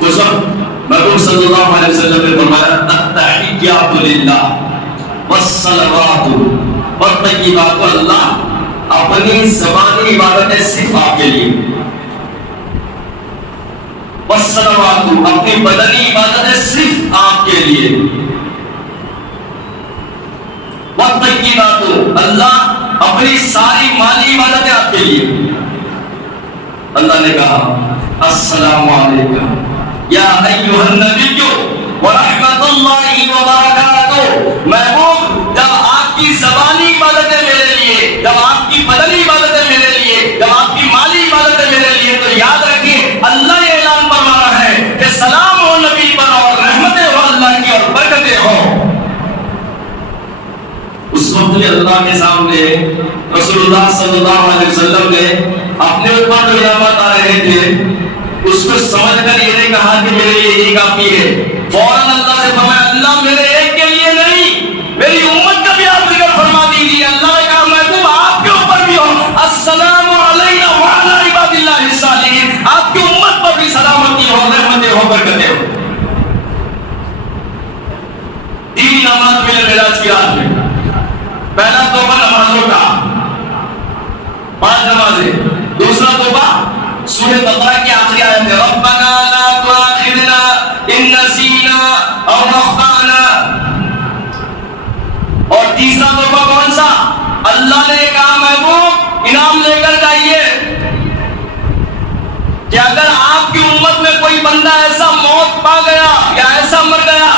تو سب محبوب صلی اللہ علیہ وسلم نے فرمایا التحیات للہ والصلوات والطیبات، اللہ اپنی زبانی عبادتیں صرف آپ کے لیے، والصلوات اپنی بدنی عبادتیں صرف آپ کے لیے، والطیبات اللہ اپنی ساری مالی عبادتیں آپ کے لیے۔ اللہ نے کہا السلام علیکم یا ایھا النبی ورحمۃ اللہ وبرکاتہ۔ محبوب جب آپ کی زبانی عبادتیں میرے لیے، جب آپ کی بدنی عبادتیں میرے لیے، جب آپ کی مالی عبادتیں میرے لیے، تو یاد رکھیں اللہ یہ اعلان فرما رہا ہے کہ سلام ہو نبی پر اور رحمتیں ہو اللہ کی اور برکتیں ہو۔ اس وقت بھی اللہ کے سامنے رسول اللہ صلی اللہ علیہ وسلم نے اپنے اوپر جو انعامات آ رہے تھے اس کو سمجھ کر یہ نہیں کہا کہ میرے لیے یہی کافی ہے، فوراً اللہ سے فرمایا اللہ میرے ایک کے لیے نہیں میری امت کا بھی آپ ذکر فرما دیجیے۔ اللہ نے کہا محبوب آپ کے اوپر بھی ہو السلام علینا وعلی عباد اللہ الصالحین، آپ کی امت پر بھی سلامتی ہو، رحمتیں ہو، برکتیں ہو۔ تین انعامات ملے معراج کی رات میں۔ پہلا توبہ نمازوں کا، 5 نمازیں۔ دوسرا توبہ سورہ بقرہ کی آخری آیت ہے ربنا لا تؤاخذنا ان نسینا او اخطأنا۔ اور تیسرا توبہ کون سا؟ اللہ نے کہا محبوب انعام لے کر جائیے کہ اگر آپ کی امت میں کوئی بندہ ایسا موت پا گیا یا ایسا مر گیا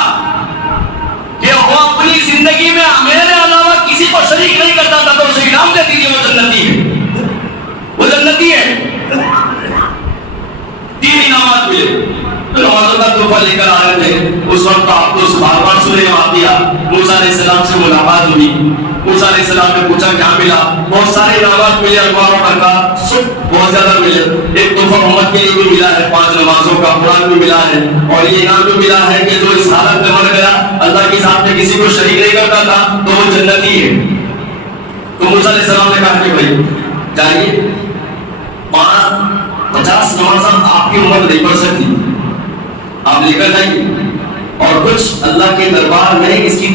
کہ وہ اپنی زندگی میں میرے علاوہ کسی کو شریک نہیں کرتا تھا تو اسے انعام دے دیجیے، وہ جنتی ہے، وہ جنتی ہے۔ 3 انعامات ملے۔ نمازوں کا تحفہ لے کر آ رہے تھے، اس وقت آپ کو بار بار سورہ واقعہ موسیٰ علیہ السلام سے ملاقات ہوئی، موسیٰ علیہ السلام نے پوچھا کیا ملا، بہت سارے انعامات ملے، انوار و برکات سب بہت زیادہ ملے۔ ایک تحفہ محمد کے لیے بھی ملا ہے، 5 نمازوں کا، قرآن بھی ملا ہے، اور یہ انعام بھی ملا ہے کہ جو اس حالت میں مر گیا اللہ کے ساتھ میں کسی کو شریک نہیں کرتا تھا تو وہ جنتی ہے۔ تو موسیٰ علیہ السلام نے کہا کہ بھائی جائیے 50 نمازیں آپ کی امت نہیں پڑھ سکتی، آپ لے کر جائیے، اور کچھ اللہ کے دربار میں اس کی